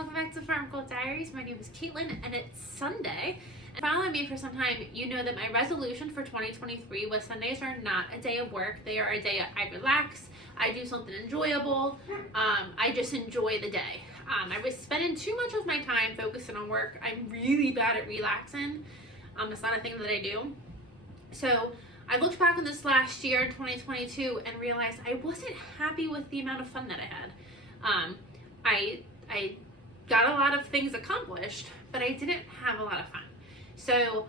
welcome back to Farm Girl Diaries. My name is Caitlin and it's Sunday. And following me for some time, you know that my resolution for 2023 was Sundays are not a day of work. They are a day I relax, I do something enjoyable, I just enjoy the day. I was spending too much of my time focusing on work. I'm really bad at relaxing. It's not a thing that I do. So I looked back on this last year in 2022 and realized I wasn't happy with the amount of fun that I had. I got a lot of things accomplished, but I didn't have a lot of fun. So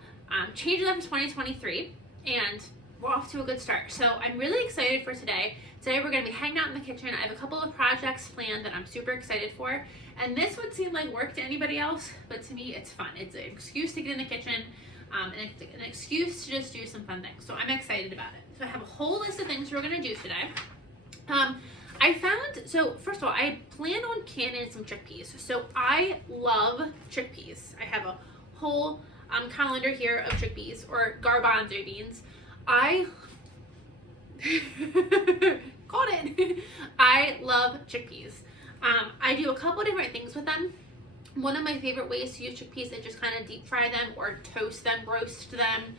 changing that for 2023, and we're off to a good start. So I'm really excited for today. Today we're going to be hanging out in the kitchen. I have a couple of projects planned that I'm super excited for, and this would seem like work to anybody else, but to me it's fun. It's an excuse to get in the kitchen, and it's an excuse to just do some fun things. So I'm excited about it. So I have a whole list of things we're going to do today. So first of all, I plan on canning some chickpeas. So I love chickpeas. I have a whole calendar here of chickpeas, or garbanzo beans. Caught it. I love chickpeas. I do a couple different things with them. One of my favorite ways to use chickpeas is just kind of deep fry them or toast them, roast them.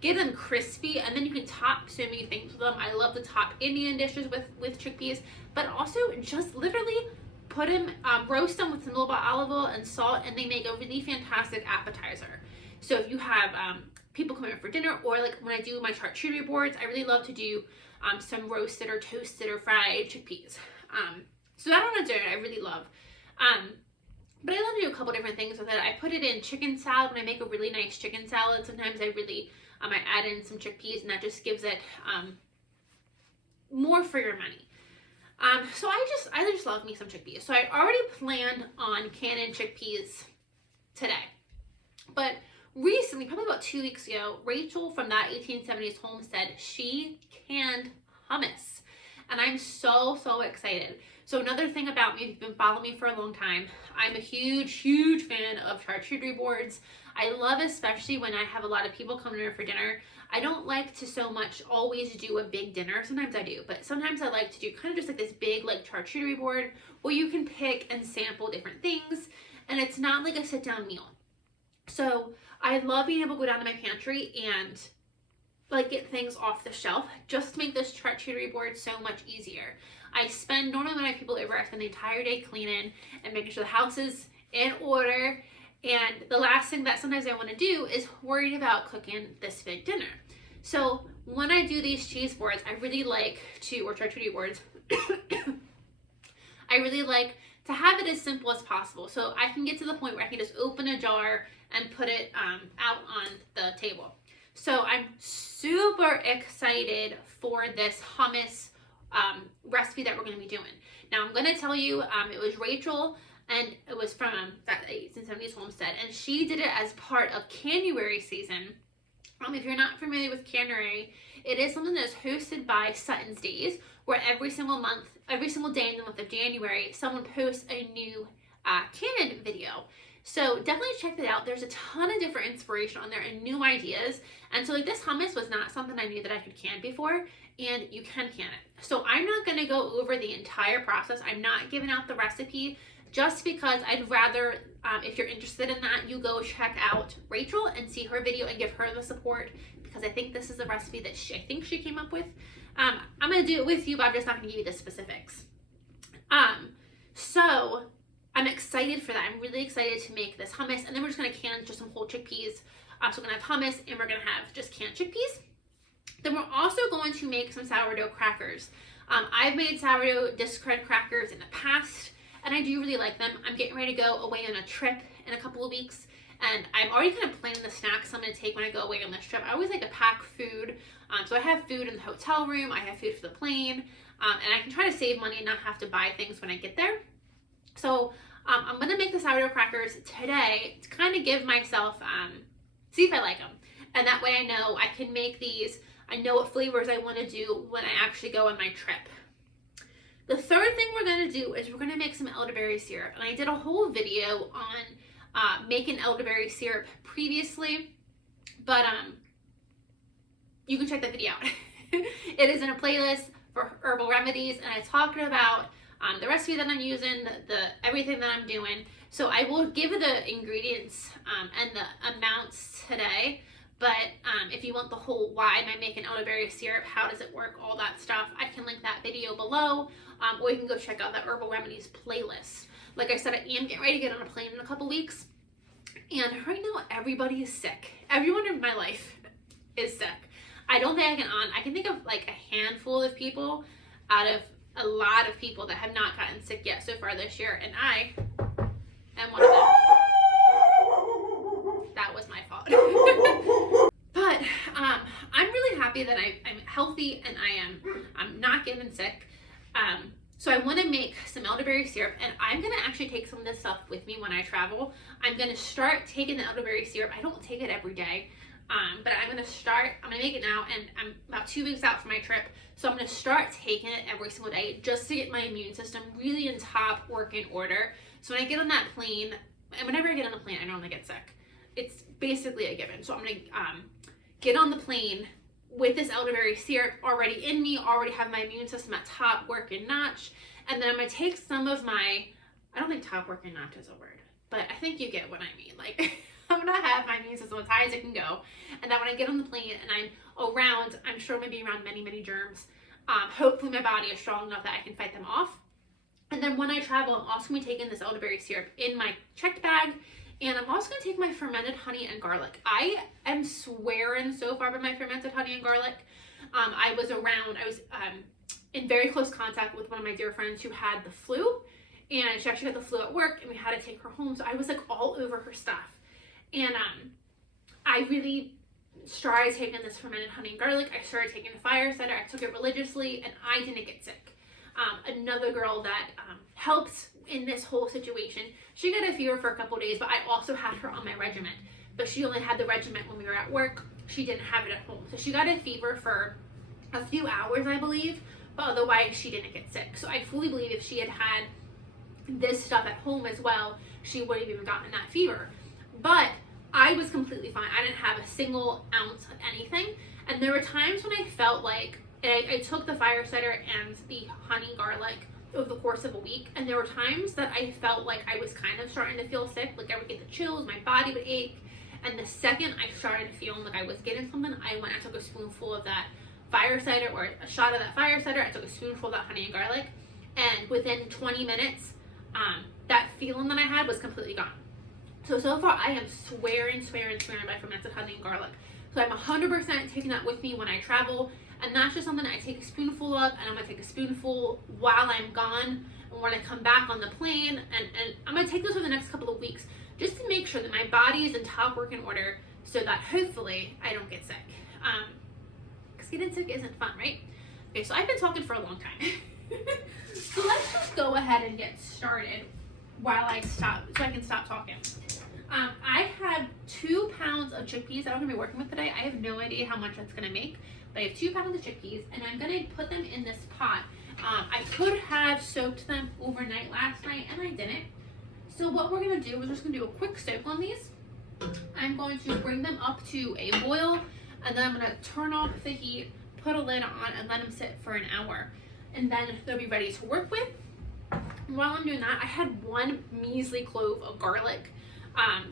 Get them crispy, and then you can top so many things with them. I love to top Indian dishes with chickpeas, but also just literally put them, roast them with some little bit of olive oil and salt, and they make a really fantastic appetizer. So if you have people coming in for dinner, or like when I do my charcuterie boards, I really love to do some roasted or toasted or fried chickpeas. So that on a dinner I really love. But I love to do a couple different things with it. I put it in chicken salad when I make a really nice chicken salad. Sometimes I add in some chickpeas, and that just gives it more for your money. So I just love me some chickpeas. So I already planned on canning chickpeas today. But recently, probably about 2 weeks ago, Rachel from that 1870s homestead, she canned hummus. And I'm so excited. So another thing about me, if you've been following me for a long time, I'm a huge fan of charcuterie boards. I love, especially when I have a lot of people coming over for dinner. I don't like to so much always do a big dinner. Sometimes I do, but sometimes I like to do kind of just like this big like charcuterie board where you can pick and sample different things, and it's not like a sit down meal. So I love being able to go down to my pantry and like get things off the shelf just to make this charcuterie board so much easier. Normally when I have people over, I spend the entire day cleaning and making sure the house is in order, and the last thing that sometimes I want to do is worried about cooking this big dinner. So when I do these cheese boards, I really like to, or charcuterie boards, I really like to have it as simple as possible, so I can get to the point where I can just open a jar and put it out on the table. So I'm super excited for this hummus recipe that we're going to be doing. Now I'm going to tell you, it was Rachel, and it was from that 1870s homestead, and she did it as part of January season. If you're not familiar with January, it is something that is hosted by Sutton's Days, where every single day in the month of January, someone posts a new cannon video. So definitely check that out. There's a ton of different inspiration on there and new ideas. And so like this hummus was not something I knew that I could can before, and you can can it. So I'm not going to go over the entire process. I'm not giving out the recipe just because I'd rather, if you're interested in that, you go check out Rachel and see her video and give her the support, because I think this is a recipe that I think she came up with. I'm going to do it with you, but I'm just not going to give you the specifics. So I'm excited for that. I'm really excited to make this hummus, and then we're just going to can just some whole chickpeas. So we're going to have hummus, and we're going to have just canned chickpeas. Then we're also going to make some sourdough crackers. I've made sourdough disc bread crackers in the past, and I do really like them. I'm getting ready to go away on a trip in a couple of weeks, and I'm already kind of planning the snacks I'm going to take when I go away on this trip. I always like to pack food. So I have food in the hotel room, I have food for the plane, and I can try to save money and not have to buy things when I get there. So I'm going to make the sourdough crackers today to kind of give myself, see if I like them. And that way I know I can make these. I know what flavors I want to do when I actually go on my trip. The third thing we're going to do is we're going to make some elderberry syrup. And I did a whole video on making elderberry syrup previously, but you can check that video out. It is in a playlist for herbal remedies, and I talked about the recipe that I'm using, the everything that I'm doing. So I will give the ingredients and the amounts today. But if you want the whole why am I making elderberry syrup, how does it work, all that stuff, I can link that video below. Or you can go check out that Herbal Remedies playlist. Like I said, I am getting ready to get on a plane in a couple weeks. And right now, everybody is sick. Everyone in my life is sick. I don't think I can think of like a handful of people out of a lot of people that have not gotten sick yet so far this year. And I am one of them. That was my fault. But I'm really happy that I'm healthy and I'm not getting sick. So I want to make some elderberry syrup, and I'm going to actually take some of this stuff with me when I travel. I'm going to start taking the elderberry syrup. I don't take it every day, but I'm going to make it now, and I'm about 2 weeks out from my trip. So I'm going to start taking it every single day just to get my immune system really in top working order. So when I get on that plane, and whenever I get on the plane, I normally get sick. It's basically a given. So I'm going to get on the plane with this elderberry syrup already in me, already have my immune system at top working notch. And then I'm going to take some of my, I don't think top working notch is a word, but I think you get what I mean. Like, I'm going to have my immune system as high as it can go. And then when I get on the plane and I'm around, I'm sure I'm going to be around many, many germs. Hopefully my body is strong enough that I can fight them off. And then when I travel, I'm also going to be taking this elderberry syrup in my checked bag. And I'm also going to take my fermented honey and garlic. I am swearing so far by my fermented honey and garlic. I was in very close contact with one of my dear friends who had the flu. And she actually had the flu at work, and we had to take her home. So I was like all over her stuff. And I really started taking this fermented honey and garlic. I started taking the fire setter. I took it religiously, and I didn't get sick. Another girl that helped in this whole situation, she got a fever for a couple days, but I also had her on my regimen. But she only had the regimen when we were at work. She didn't have it at home. So she got a fever for a few hours, I believe, but otherwise she didn't get sick. So I fully believe if she had had this stuff at home as well, she wouldn't have even gotten that fever. But I was completely fine. I didn't have a single ounce of anything. And there were times when I felt like, I took the fire setter and the honey garlic over the course of a week, and there were times that I felt like I was kind of starting to feel sick, like I would get the chills, my body would ache, and the second I started feeling like I was getting something, I went and took a spoonful of that fire cider, or a shot of that fire cider. I took a spoonful of that honey and garlic, and within 20 minutes, that feeling that I had was completely gone. So far I am swearing by fermented honey and garlic. So I'm 100% taking that with me when I travel. And that's just something I take a spoonful of, and I'm going to take a spoonful while I'm gone and when I come back on the plane. And I'm going to take this for the next couple of weeks just to make sure that my body is in top working order so that hopefully I don't get sick. Because getting sick isn't fun, right? Okay, so I've been talking for a long time. So let's just go ahead and get started while I stop, so I can stop talking. I have 2 pounds of chickpeas that I'm going to be working with today. I have no idea how much that's going to make. But I have 2 pounds of chickpeas, and I'm going to put them in this pot. I could have soaked them overnight last night, and I didn't. So what we're going to do, we're just going to do a quick soak on these. I'm going to bring them up to a boil, and then I'm going to turn off the heat, put a lid on, and let them sit for an hour. And then they'll be ready to work with. And while I'm doing that, I had 1 measly clove of garlic.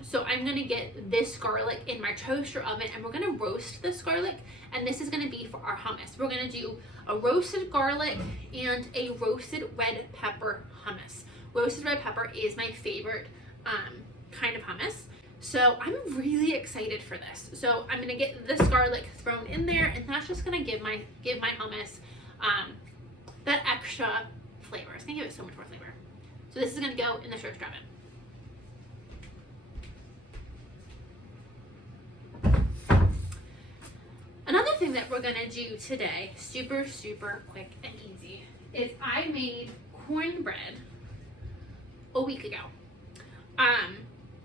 So I'm going to get this garlic in my toaster oven, and we're going to roast this garlic, and this is going to be for our hummus. We're going to do a roasted garlic and a roasted red pepper hummus. Roasted red pepper is my favorite kind of hummus. So I'm really excited for this. So I'm going to get this garlic thrown in there, and that's just going to give my hummus that extra flavor. It's going to give it so much more flavor. So this is going to go in the toaster oven. Another thing that we're going to do today, super quick and easy, is I made cornbread a week ago. And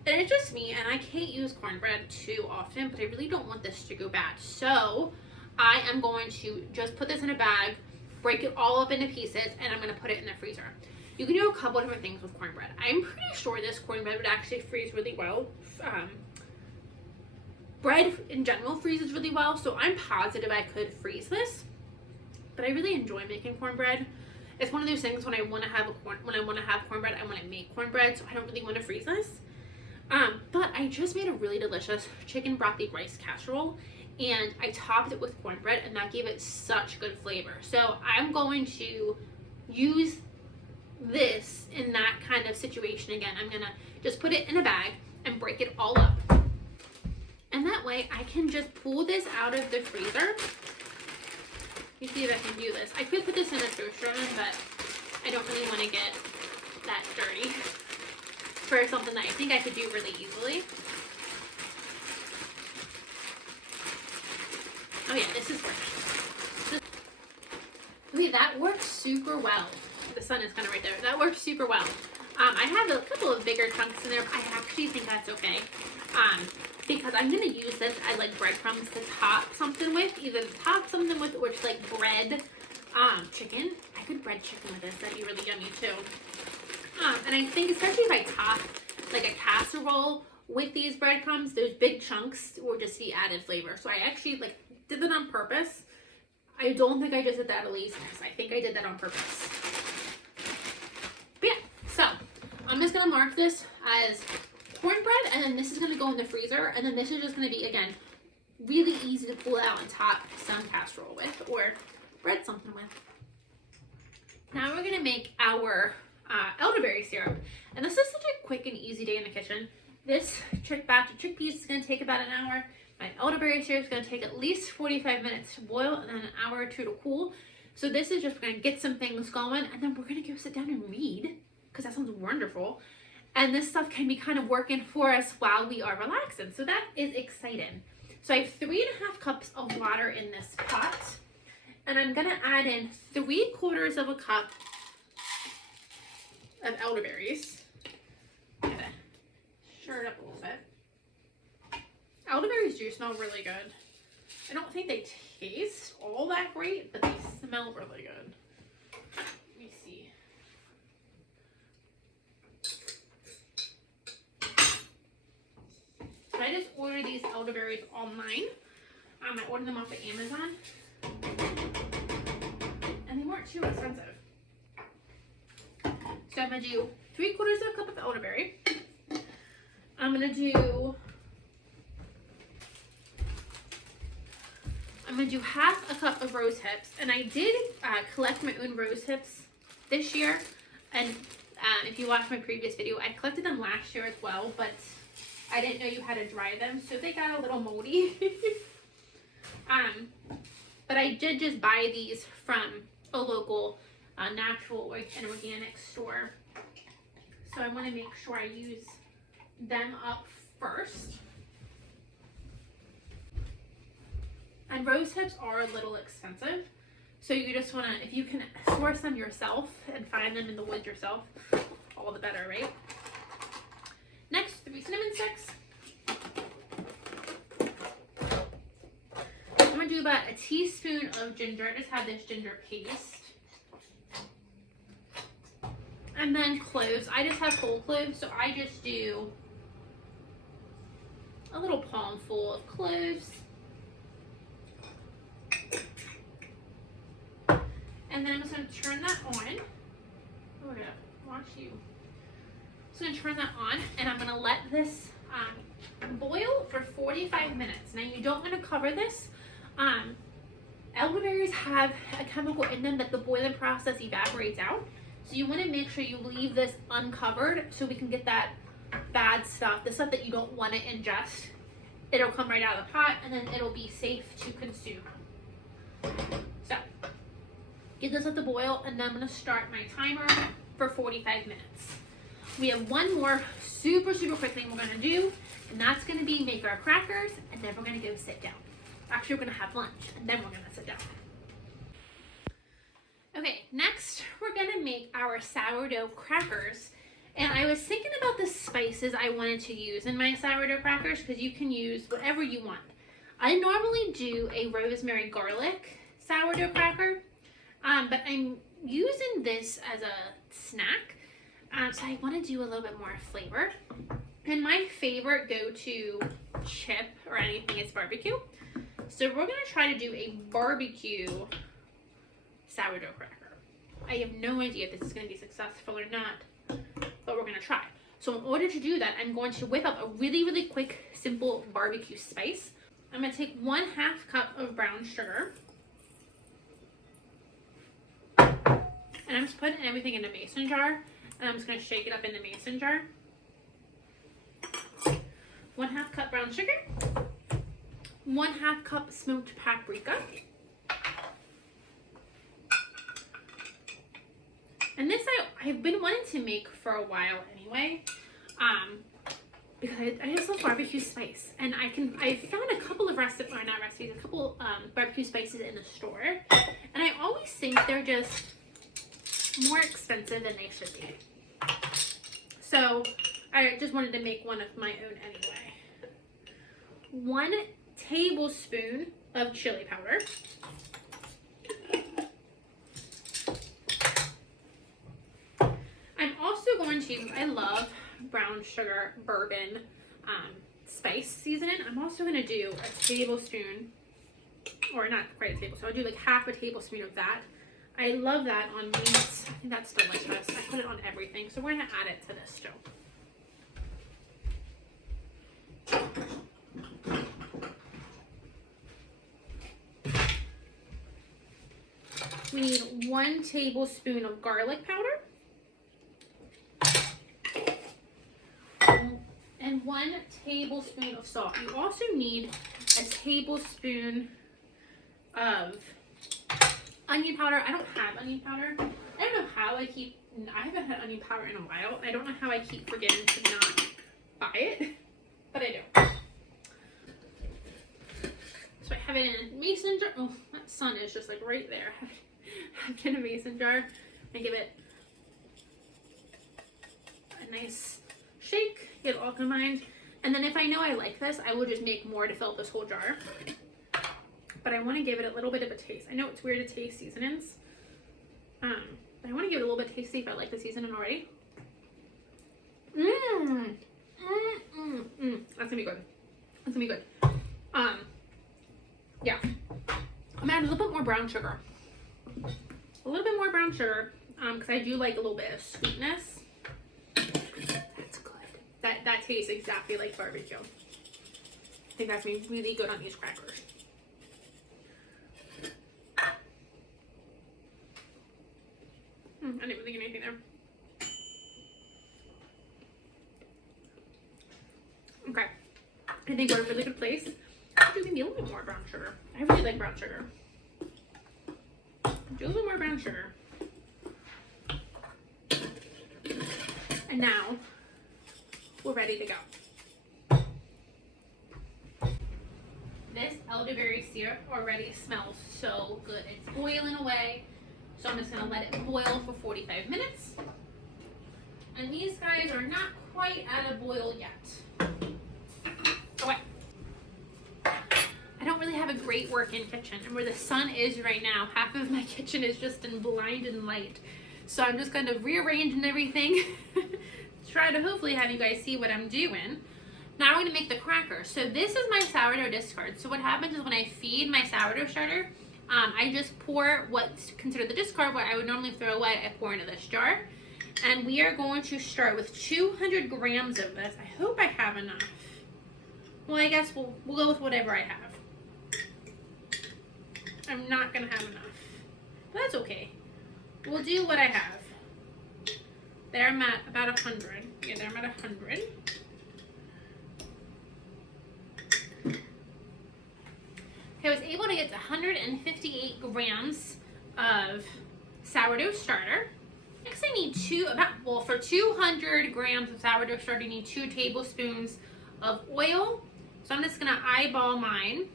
it's just me, and I can't use cornbread too often, but I really don't want this to go bad. So I am going to just put this in a bag, break it all up into pieces, and I'm going to put it in the freezer. You can do a couple different things with cornbread. I'm pretty sure this cornbread would actually freeze really well. Bread in general freezes really well, so I'm positive I could freeze this. But I really enjoy making cornbread, It's one of those things when I want to have cornbread, I want to make cornbread, so I don't really want to freeze this. But I just made a really delicious chicken broccoli rice casserole, and I topped it with cornbread, and that gave it such good flavor. So I'm going to use this in that kind of situation again. I'm gonna just put it in a bag and break it all up, and that way I can just pull this out of the freezer. Let me see if I can do this. I could put this in a toaster oven, but I don't really want to get that dirty for something that I think I could do really easily. Oh yeah, this is great. Okay, that works super well. The sun is kind of right there. That works super well. I have a couple of bigger chunks in there, but I actually think that's okay. Because I'm going to use this as like breadcrumbs to top something with. Either to top something with or just like bread chicken. I could bread chicken with this. That'd be really yummy too. And I think especially if I top like a casserole with these breadcrumbs, those big chunks will just be added flavor. So I actually like did that on purpose. I don't think I just did that out of laziness. I think I did that on purpose. But yeah, so I'm just gonna mark this as cornbread, and then this is gonna go in the freezer, and then this is just gonna be, again, really easy to pull out and top some casserole with, or bread something with. Now we're gonna make our elderberry syrup, and this is such a quick and easy day in the kitchen. This batch of chickpeas is gonna take about an hour. My elderberry syrup is gonna take at least 45 minutes to boil, and then an hour or two to cool. So this is just, we're gonna get some things going, and then we're gonna go sit down and read, because that sounds wonderful. And this stuff can be kind of working for us while we are relaxing. So that is exciting. So I have 3.5 cups of water in this pot. And I'm gonna add in 3/4 of a cup of elderberries. I'm gonna stir it up a little bit. Elderberries do smell really good. I don't think they taste all that great, but they smell really good. Let me see. I just ordered these elderberries online. I ordered them off of Amazon. And they weren't too expensive. So I'm going to do 3/4 of a cup of elderberry. I'm going to do 1/2 a cup of rose hips. And I did collect my own rose hips this year. And if you watched my previous video, I collected them last year as well, but I didn't know you had to dry them, so they got a little moldy. But I did just buy these from a local natural and organic store. So I want to make sure I use them up first. And rose hips are a little expensive. So you just want to, if you can source them yourself and find them in the woods yourself, all the better, right? Next, 3 cinnamon sticks. I'm going to do about a teaspoon of ginger. I just have this ginger paste. And then cloves. I just have whole cloves, so I just do a little palmful of cloves. And then I'm just going to turn that on. Oh, yeah. Watch you. So I'm going to turn that on, and I'm going to let this boil for 45 minutes. Now you don't want to cover this. Elderberries have a chemical in them that the boiling process evaporates out. So you want to make sure you leave this uncovered so we can get that bad stuff, the stuff that you don't want to ingest. It'll come right out of the pot, and then it'll be safe to consume. So get this at the boil, and then I'm going to start my timer for 45 minutes. We have one more super quick thing we're going to do, and that's going to be make our crackers, and then we're going to go sit down. Actually, we're going to have lunch, and then we're going to sit down. Okay, next we're going to make our sourdough crackers. And I was thinking about the spices I wanted to use in my sourdough crackers, because you can use whatever you want. I normally do a rosemary garlic sourdough cracker, but I'm using this as a snack. So I want to do a little bit more flavor. And my favorite go-to chip or anything is barbecue. So we're going to try to do a barbecue sourdough cracker. I have no idea if this is going to be successful or not, but we're going to try. So in order to do that, I'm going to whip up a really, really quick, simple barbecue spice. I'm going to take 1/2 cup of brown sugar. And I'm just putting everything in a mason jar. And I'm just going to shake it up in the mason jar. 1/2 cup brown sugar. 1/2 cup smoked paprika. And this I've been wanting to make for a while anyway, because I just love barbecue spice, and I found a couple of a couple barbecue spices in the store, and I always think they're just more expensive than they should be. So I just wanted to make one of my own anyway. 1 tablespoon of chili powder. I love brown sugar bourbon spice seasoning. I'm also going to do a tablespoon, or not quite a tablespoon, I'll do like 1/2 tablespoon of that. I love that on meats. I think that's delicious. I put it on everything, so we're going to add it to this dough. We need 1 tablespoon of garlic powder. And 1 tablespoon of salt. You also need a tablespoon of onion powder. I don't have onion powder. I don't know how I haven't had onion powder in a while. I don't know how I keep forgetting to not buy it, but I do. So I have it in a mason jar. Oh, that sun is just like right there. I have it in a mason jar and give it a nice shake, get it all combined. And then if I know I like this, I will just make more to fill up this whole jar. But I want to give it a little bit of a taste. I know it's weird to taste seasonings, but I want to give it a little bit of taste, see if I like the seasoning already. That's gonna be good. That's gonna be good. Yeah. I'm adding a little bit more brown sugar. A little bit more brown sugar, because I do like a little bit of sweetness. That tastes exactly like barbecue. I think that's gonna be really good on these crackers. I didn't really get anything there. Okay. I think we're in a really good place. Do maybe a little bit more brown sugar. I really like brown sugar. Do a little more brown sugar. And now we're ready to go. This elderberry syrup already smells so good. It's boiling away. So I'm just going to let it boil for 45 minutes. And these guys are not quite at a boil yet. Okay. I don't really have a great working kitchen. And where the sun is right now, half of my kitchen is just in blinding light. So I'm just kind of rearranging everything. Try to hopefully have you guys see what I'm doing. Now we're going to make the crackers. So this is my sourdough discard. So what happens is when I feed my sourdough starter, I just pour what's considered the discard, what I would normally throw away, I pour into this jar. And we are going to start with 200 grams of this. I hope I have enough. Well, I guess we'll go with whatever I have. I'm not going to have enough. But that's okay. We'll do what I have. There I'm at about 100. Yeah, there I'm at 100. Okay, I was able to get to 158 grams of sourdough starter. Next I need for 200 grams of sourdough starter, you need 2 tablespoons of oil. So I'm just gonna eyeball mine.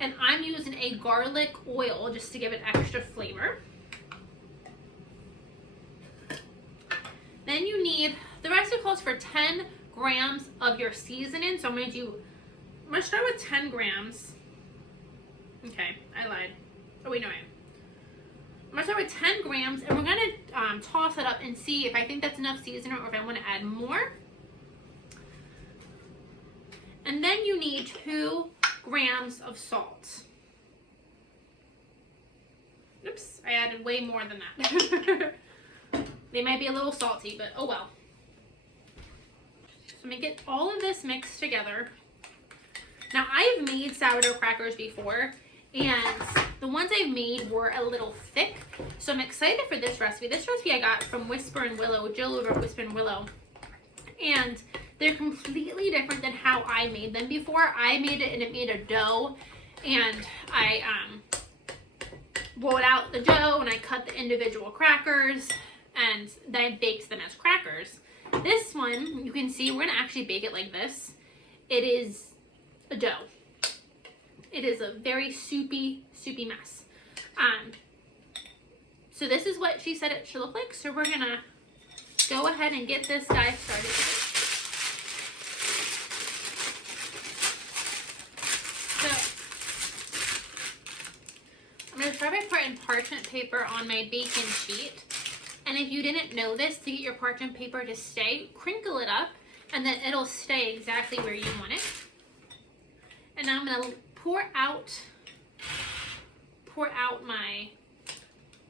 And I'm using a garlic oil just to give it extra flavor. Then you need, the recipe calls for 10 grams of your seasoning. So I'm going to start with 10 grams. Okay, I lied. Oh wait, no I am. I'm going to start with 10 grams and we're going to toss it up and see if I think that's enough seasoning or if I want to add more. And then you need 2 grams of salt. Oops, I added way more than that. They might be a little salty, but oh well. So I'm gonna get all of this mixed together. Now I've made sourdough crackers before, and the ones I've made were a little thick. So I'm excited for this recipe. This recipe I got from Whisper and Willow, Jill over at Whisper and Willow. And they're completely different than how I made them before. I made it and it made a dough, and I rolled out the dough and I cut the individual crackers and then I baked them as crackers. This one, you can see we're gonna actually bake it like this. It is a dough. It is a very soupy mess. So this is what she said it should look like. So we're gonna go ahead and get this guy started. So I'm gonna start by putting parchment paper on my baking sheet. And if you didn't know this, to get your parchment paper to stay, crinkle it up and then it'll stay exactly where you want it. And now I'm gonna pour out my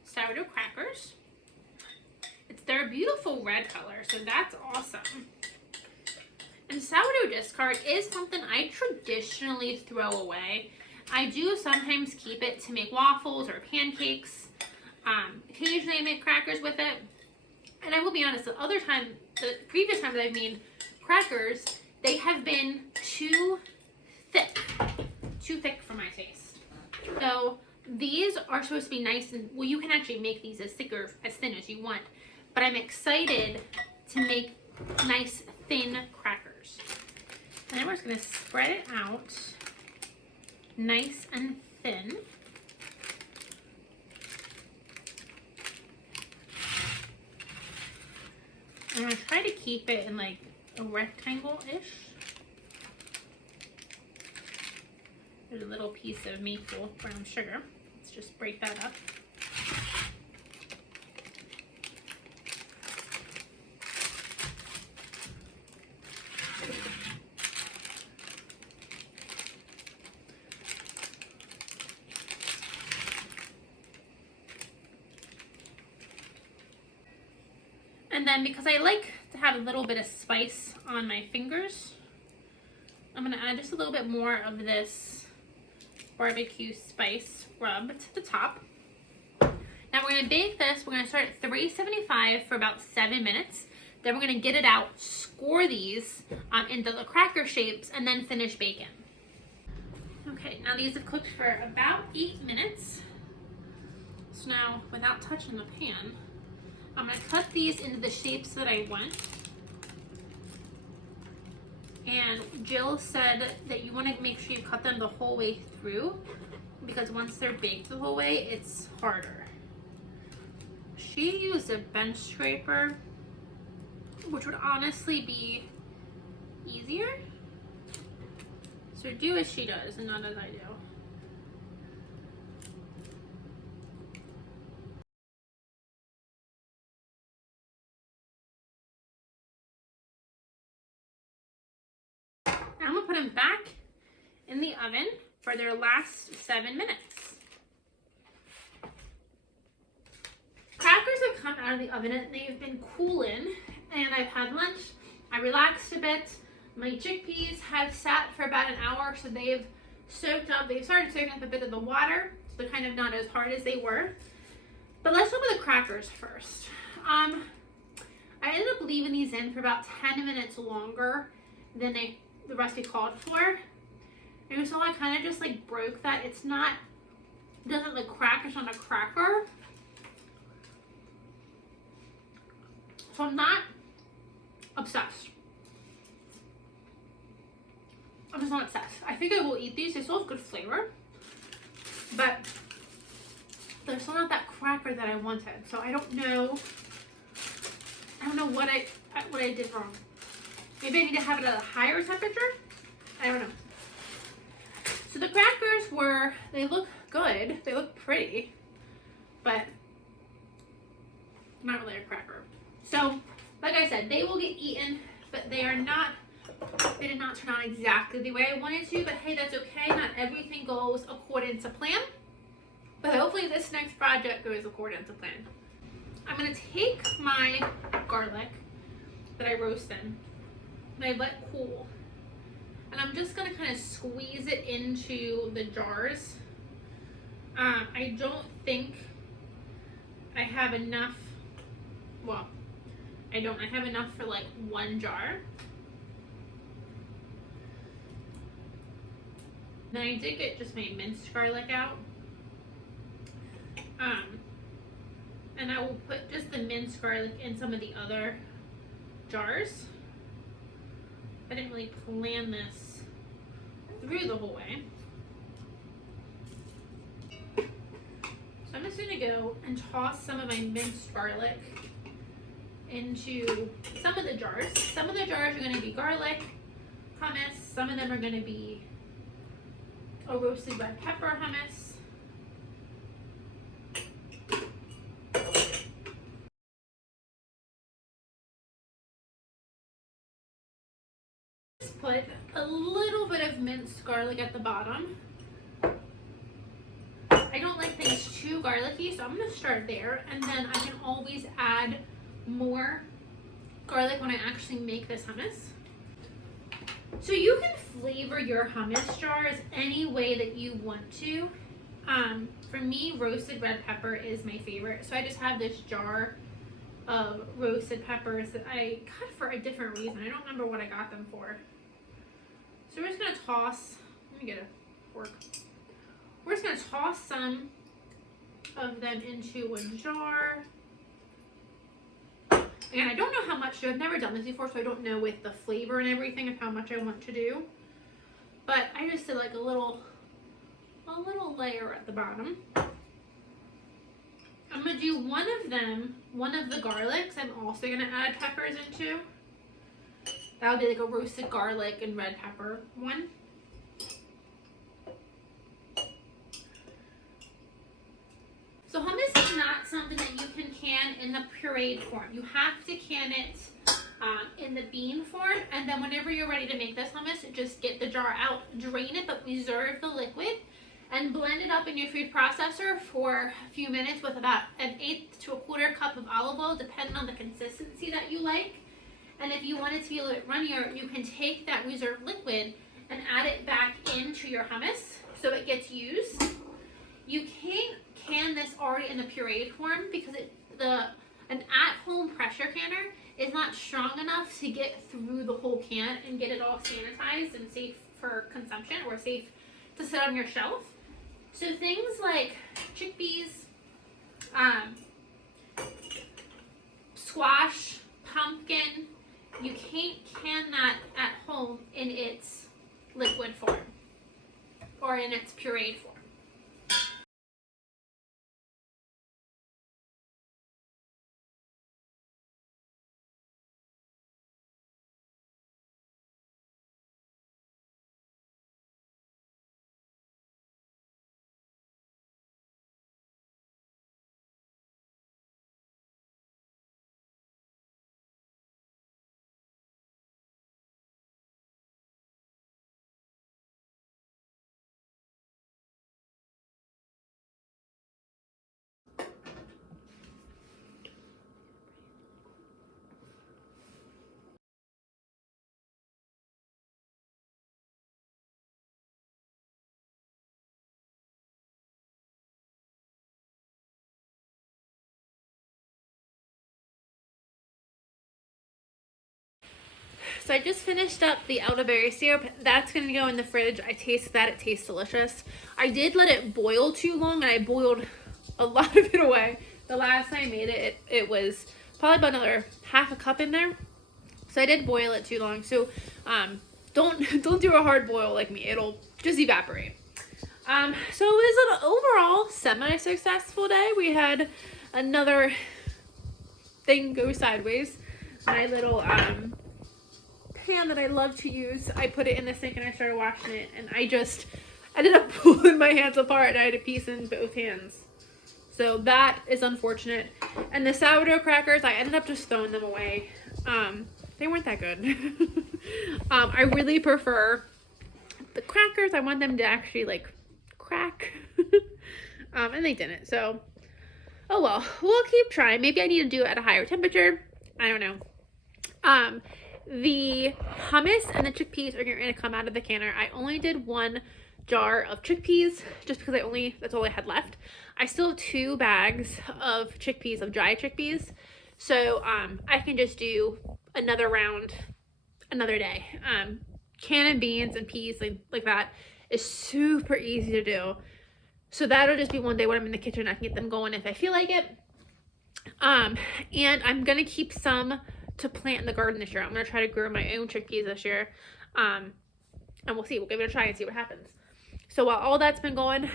sourdough crackers. They're a beautiful red color, so that's awesome. And sourdough discard is something I traditionally throw away. I do sometimes keep it to make waffles or pancakes. Occasionally I make crackers with it. And I will be honest, the previous times I've made crackers, they have been too thick for my taste. So these are supposed to be nice and, well, you can actually make these as thick or as thin as you want, but I'm excited to make nice thin crackers. And then we're just gonna spread it out nice and thin. I'm gonna try to keep it in like a rectangle-ish. There's a little piece of maple brown sugar. Let's just break that up. And then because I like to have a little bit of spice on my fingers, I'm gonna add just a little bit more of this barbecue spice rub to the top. Now we're gonna bake this. We're gonna start at 375 for about 7 minutes. Then we're gonna get it out, score these into the cracker shapes, and then finish baking. Okay, now these have cooked for about 8 minutes. So now, without touching the pan, I'm gonna cut these into the shapes that I want. And Jill said that you want to make sure you cut them the whole way through, because once they're baked the whole way, it's harder. She used a bench scraper, which would honestly be easier. So do as she does and not as I do. I'm gonna put them back in the oven for their last 7 minutes. Crackers have come out of the oven and they've been cooling, and I've had lunch. I relaxed a bit. My chickpeas have sat for about an hour, so they've soaked up. They've started soaking up a bit of the water, so they're kind of not as hard as they were. But let's look at the crackers first. I ended up leaving these in for about 10 minutes longer than the recipe called for. And so I kind of just like broke that. It doesn't like crackers on a cracker. So I'm not obsessed. I'm just not obsessed. I think I will eat these. They still have good flavor, but they're still not that cracker that I wanted. So I don't know what I did wrong. Maybe I need to have it at a higher temperature? I don't know. So the crackers they look good. They look pretty, but not really a cracker. So, like I said, they will get eaten, but they did not turn out exactly the way I wanted to, but hey, that's okay. Not everything goes according to plan. But hopefully this next project goes according to plan. I'm gonna take my garlic that I roasted and I let cool. And I'm just gonna kind of squeeze it into the jars. I don't think I have enough, well, I have enough for like one jar. Then I did get just my minced garlic out. And I will put just the minced garlic in some of the other jars. I didn't really plan this through the whole way. So I'm just gonna go and toss some of my minced garlic into some of the jars. Some of the jars are gonna be garlic hummus. Some of them are gonna be a roasted red pepper hummus. Just put a little bit of minced garlic at the bottom. I don't like things too garlicky, so I'm gonna start there, and then I can always add more garlic when I actually make this hummus. So you can flavor your hummus jars any way that you want to. For me, roasted red pepper is my favorite. So I just have this jar of roasted peppers that I got for a different reason. I don't remember what I got them for. So we're just gonna toss, let me get a fork. We're just gonna toss some of them into a jar. Again, I don't know how much to do. I've never done this before, so I don't know with the flavor and everything of how much I want to do. But I just did like a little layer at the bottom. I'm gonna do one of them, one of the garlics I'm also gonna add peppers into. That'll be like a roasted garlic and red pepper one. So hummus is not something that you can can in the pureed form. You have to can it in the bean form, and then whenever you're ready to make this hummus, just get the jar out, drain it, but reserve the liquid, and blend it up in your food processor for a few minutes with about 1/8 to 1/4 cup of olive oil, depending on the consistency that you like. And if you want it to be a little bit runnier, you can take that reserved liquid and add it back into your hummus so it gets used. You can't can this already in the pureed form because an at-home pressure canner is not strong enough to get through the whole can and get it all sanitized and safe for consumption or safe to sit on your shelf. So things like chickpeas, squash, pumpkin, you can't can that at home in its liquid form or in its pureed form. So I just finished up the elderberry syrup. That's going to go in the fridge. I tasted that. It tastes delicious. I did let it boil too long, and I boiled a lot of it away. The last time I made it, it was probably about another 1/2 cup in there. So I did boil it too long. So don't do a hard boil like me. It'll just evaporate. So it was an overall semi-successful day. We had another thing go sideways. My little pan that I love to use, I put it in the sink and I started washing it, and I just ended up pulling my hands apart and I had a piece in both hands. So that is unfortunate. And the sourdough crackers, I ended up just throwing them away. They weren't that good. I really prefer the crackers. I want them to actually like crack. and they didn't. So, oh well, we'll keep trying. Maybe I need to do it at a higher temperature. I don't know. The hummus and the chickpeas are going to come out of the canner. I only did 1 jar of chickpeas just because that's all I had left. I still have 2 bags of chickpeas, of dry chickpeas. So I can just do another round another day. Canning beans and peas like that is super easy to do. So that'll just be one day when I'm in the kitchen. I can get them going if I feel like it. And I'm going to keep some to plant in the garden this year. I'm going to try to grow my own chickpeas this year. And we'll see. We'll give it a try and see what happens. So while all that's been going,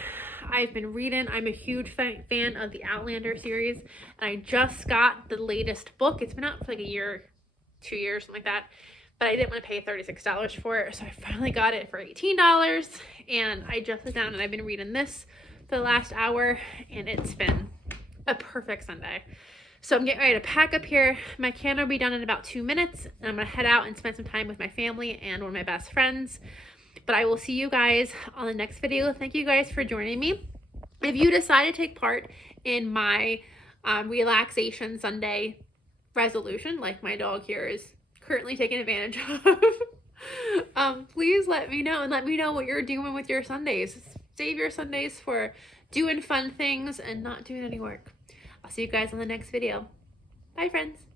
I've been reading. I'm a huge fan of the Outlander series. And I just got the latest book. It's been out for like a year, 2 years, something like that. But I didn't want to pay $36 for it. So I finally got it for $18. And I just sat down and I've been reading this for the last hour. And it's been a perfect Sunday. So I'm getting ready to pack up here. My can will be done in about 2 minutes. And I'm going to head out and spend some time with my family and one of my best friends. But I will see you guys on the next video. Thank you guys for joining me. If you decide to take part in my relaxation Sunday resolution, like my dog here is currently taking advantage of, please let me know and let me know what you're doing with your Sundays. Save your Sundays for doing fun things and not doing any work. I'll see you guys on the next video. Bye, friends.